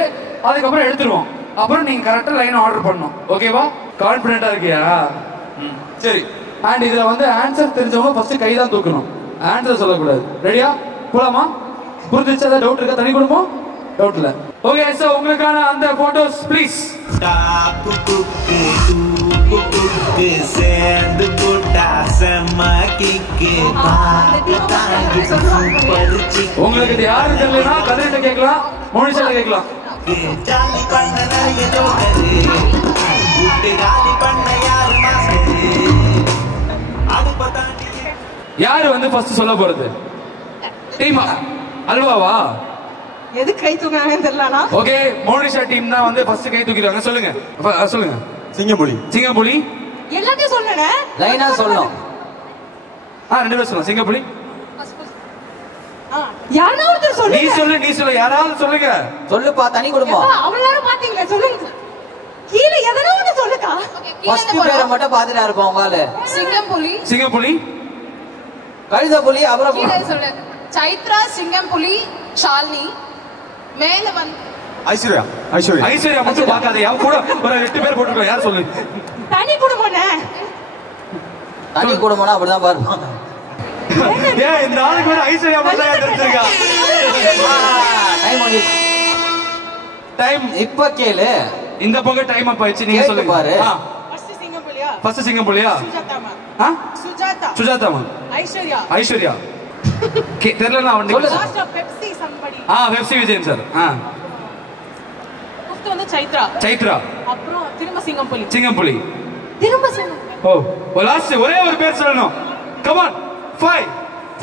அதுக்கப்புறம் எடுத்துருவோம். அப்புறம் நீங்க கரெக்டா லைன் ஆர்டர் பண்ணணும். ஓகேவா? கான்பிடென்ட்டா இருக்கியா? சரி. அண்ட் இதுல வந்து ஆன்சர் தெரிஞ்சவங்க ஃபர்ஸ்ட் கை தான் தூக்கணும், ஆன்சர் சொல்லக்கூடாது. ரெடியா? போலாமா? புரிஞ்சிச்சா? ஏதாவது டவுட் இருக்கா? தனி குடும்பம் டவுட் இல்ல. ஓகே, சோ உங்களுக்கான அந்த போட்டோஸ் ப்ளீஸ். சேர்ந்து போட்டா செம்ம கிக்கு. உங்களுக்கு இது யாரும் தெரியலனா கதிரிட்ட கேட்கலாம், மோனிஷால கேட்கலாம். ஜாலி பண்ண நிறைய ஜோக்கரு, குட்டி காலி பண்ண யாரு மாஸ்டரு. அடுப்ப தாண்டி யாரு வந்து ஃபர்ஸ்ட் சொல்ல போறது? டீமா அல்வாவா? எது கை தூக்குறாங்கன்னு தெரியலனா. ஓகே, மோனிஷா டீம் தான் வந்து ஃபர்ஸ்ட் கை தூக்கிடுவாங்க. சொல்லுங்க சொல்லுங்க. சிங்கம்புலி. சிங்கம்புலி எல்லாத்தையும் சொல்லுங்க. லைனா சொல்லணும். ரெண்டு பேரும் சொல்லலாம். சிங்கம்புலி யாரோ ஒருத்தர் சொல்லுங்க. நீ சொல்லு யாராவது சொல்லுங்க. சொல்லுப்பா, தனி குடும்பம். அவளாரும் பாத்தீங்களா? சொல்லுங்க. கீழ எதனா ஒன்னு சொல்லுக்கா. ஃபர்ஸ்ட் பேரை மட்டும் பாத்துட்டா இருப்போம் உங்களால. சிங்கம்புலி கழுதப்புலி. அப்புறம் கீழ சொல்லு. சைத்ரா, சிங்கம்புலி, ஷாலினி. மேல வந்து ஐஸ்வர்யா மட்டும் பார்க்காதே. அவ கூட ஒரு 8 பேர் போட்டுருக்கோம். யார் சொல்லு? தனி குடும்பம்னே. தனி குடும்பம்னா அப்படிதான் பாருங்க. ஏய், இந்த ஆளுக்கு கூட ஐஸ்வர்யா மட்டும் தான் தெரிஞ்சிருக்கா. டைம் இப்ப கேளு. இந்த பக்கம் டைம் அப் ஆயிடுச்சு. நீங்க சொல்லுங்க பாரு. ஃபர்ஸ்ட் சிங்கம்புலியா? சுஜாதா மேம். ஐஸ்வர்யா தெரியல. அவன் பெப்சி விஜயன் சார். வந்து சைத்ரா. அப்புறம் திரும்ப சிங்கம்புலி. ஓ, லாஸ்ட் ஒரே ஒரு பேர் சொல்லணும். Come on. 5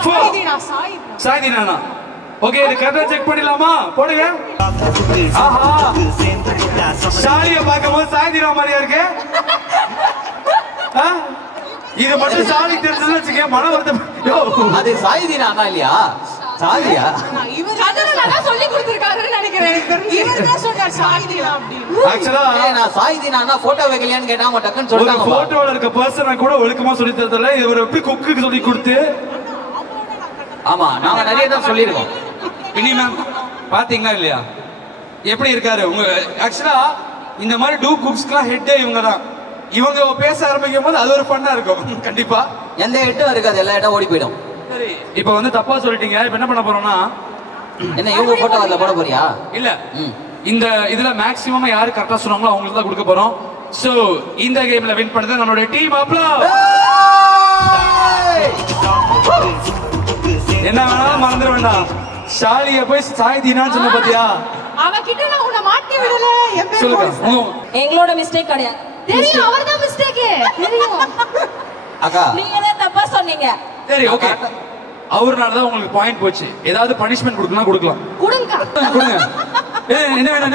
4 சாய்தினா. ஓகே, இது கரெக்ட்டா செக் பண்ணிடலாமா? போடுங்க. ஆஹா, ஷாலியை பார்க்கும்போது சாய்தினா மாதிரியா இருக்கு. இது மட்டும் ஷாலிக்கு தெரிஞ்சதுன்னு வச்சுக்க மன வருத்தம். அது சாய்தினா இல்லையா? சாதியா? இவர் அதனால சொல்லி கொடுத்திருக்காருன்னு நினைக்கிறேன். எனக்கு தெரிஞ்சு இவர் தான் சொன்னார் சாய்தினா அப்படி. ஆக்சுவலா நான் சாய்தினா போட்டோ வைக்கலையான்னு கேட்டா அவங்க டக்குன்னு சொல்றாங்க. ஒரு போட்டோல இருக்க பர்சனை கூட ஒழுக்கமா சொல்லி தரதல இவர் எப்படி குக்குக்கு சொல்லி கொடுத்து. ஆமா, நாங்க நிறைய தான் சொல்லிருக்கோம். பினி மேம் பாத்தீங்களா இல்லையா எப்படி இருக்காரு? உங்க ஆக்சுவலா இந்த மாதிரி டூ குக்ஸ்க்குலாம் ஹெட்டே இவங்க தான். இவங்க பேச ஆரம்பிக்கும் போது அது ஒரு ஃபன்னா இருக்கும். கண்டிப்பா எந்த ஹெட்டும் இருக்காது, எல்லா இடம் ஓடி போயிடும். சரி, இப்ப வந்து தப்பா சொல்லிட்டீங்க. இப்ப என்ன பண்ண போறோம்னா, என்ன இவங்க போட்டோ அதுல போட போறியா? இல்ல, இந்த இதுல மேக்ஸிமம் யாரு கரெக்டா சொன்னாங்களோ அவங்களுக்கு தான் கொடுக்க போறோம். சோ இந்த கேம்ல வின் பண்ணது நம்மளோட டீம். அப்ளாஸ். என்ன வேணாலும் மறந்துட வேண்டாம். ஷாலியை போய் சாய்தினான்னு சொன்ன பாத்தியா? அவகிட்ட நான் உன்னை மாட்டி விடல. சொல்லுங்க. எங்களோட மிஸ்டேக் கிடையாது. தெரியும், அவர்தான் மிஸ்டேக். தெரியும் அக்கா, நீங்க தான் தப்பா சொன்னீங்க. சரி, ஓகே. அவர்னால தான் உங்களுக்கு பாயிண்ட் போச்சு. ஏதாவது பனிஷ்மென்ட் கொடுக்கணும் கொடுக்கலாம். கொடுங்க. என்ன வேணும்?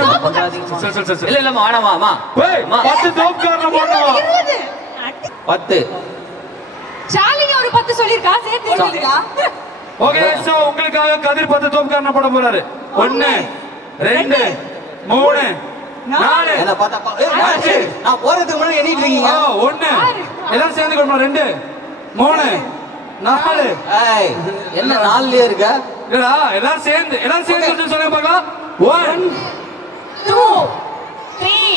இல்ல இல்ல வேணாமா. 10 தோப்காரன போடுவோம். 10 ஷாலினி ஒரு 10 சொல்லிருக்கா. சேர்த்து சொல்லிருக்கா. ஓகே, சோ உங்களுக்காக கதிர் 10 தோப்காரன போட போறாரு. 1 2 3 4. என்ன பார்த்தா நான் போறதுக்கு முன்னாடி எண்ணிட்டு இருக்கீங்க. 1 எல்லாரும் சேர்ந்து கொள்ளணும். 2 3 4. ஏய், என்ன 4லயே இருக்க? இல்லடா, எல்லாரும் சேர்ந்து சொல்லுங்க பார்க்கலாம். 1 2 3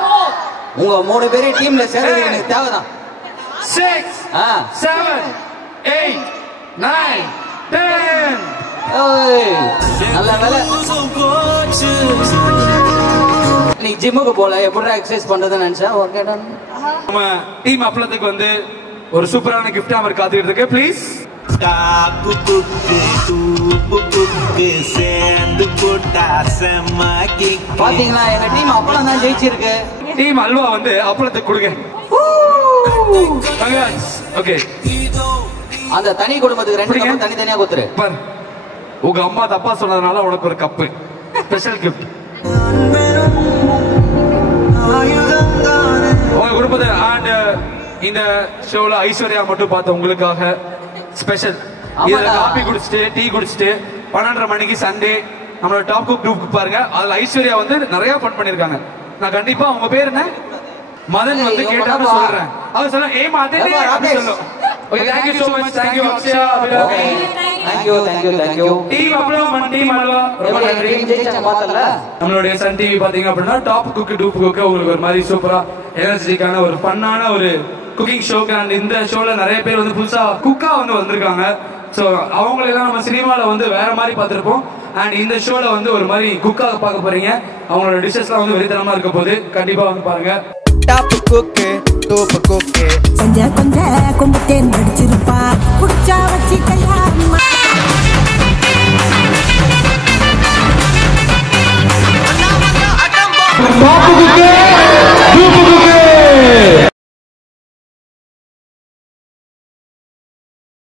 4. உங்க 3 பேரும் டீம்ல சேர்றது எனக்கு தேவைதான். 6 7 8 9 10. ஏய், நல்ல வேலை. நீ ஜிம்முக்கு போல எப்படிடா எக்ஸசைஸ் பண்றதுன்னு நினைச்சா. Okay done. நம்ம டீம் அப்ளத்துக்கு வந்து ஒரு சூப்பரான கிஃப்ட் அவர் காத்துக்கிட்டு இருக்கு. ப்ளீஸ். பாத்தீங்களா, எங்க டீம் அப்பளம் தான் ஜெயிச்சிருக்கு. டீம் அல்வா வந்து அப்பளத்துக்கு கொடுங்க. ஓகே, அந்த தனி குடும்பத்துக்கு 2 கப் தனித்தனியா கொடுத்துரு. பாரு, உங்க அம்மா தப்பா சொன்னதுனால உனக்கு ஒரு கப்பு ஸ்பெஷல் கிஃப்ட். உங்க குடும்பத்தை அண்ட் இந்த ஷோல ஐஸ்வர்யா மட்டும் பார்த்த உங்களுக்காக ஸ்பெஷல். இதுல காபி குடிச்சிட்டு டீ குடிச்சிட்டு 12:30 மணிக்கு சண்டே நம்மளோட டாப் குக் குரூப் பாருங்க. அதுல ஐஸ்வர்யா வந்து நிறைய ஃபன் பண்ணிருக்காங்க. நான் கண்டிப்பா உங்க பேர் என்ன மதன் வந்து கேட்டாலும் சொல்றேன். அவர் சொல்ல ஏ Madhan okay thank you so much thank you Akshaya Abirami thank you team அப்ளோ டீம் அல்வா ரொம்ப நன்றி பார்த்தல நம்மளுடைய சன் டிவி பாத்தீங்க அப்படின்னா டாப் குக் டூப் குக் உங்களுக்கு ஒரு மாதிரி சூப்பரா எனர்ஜெட்டிக்கான ஒரு ஃபன்னான ஒரு குக்கிங் ஷோக்கு அண்ட் இந்த ஷோல நிறைய பேர் வந்து புதுசா குக்கா வந்து வந்திருக்காங்க ஸோ அவங்களெல்லாம் நம்ம சினிமாவில் வந்து வேற மாதிரி பார்த்துருப்போம் அண்ட் இந்த ஷோவில் வந்து ஒரு மாதிரி குக்காக பார்க்க போறீங்க அவங்களோட டிஷ்ஷஸ்லாம் வந்து வெறித்தனமாக இருக்க போது கண்டிப்பாக வந்து பாருங்க டாப் குக்கு டூப் குக்கு கொஞ்சம் கொஞ்சம் கும்பத்தேன் நடிச்சிருப்பா குடிச்சா வச்சு கையா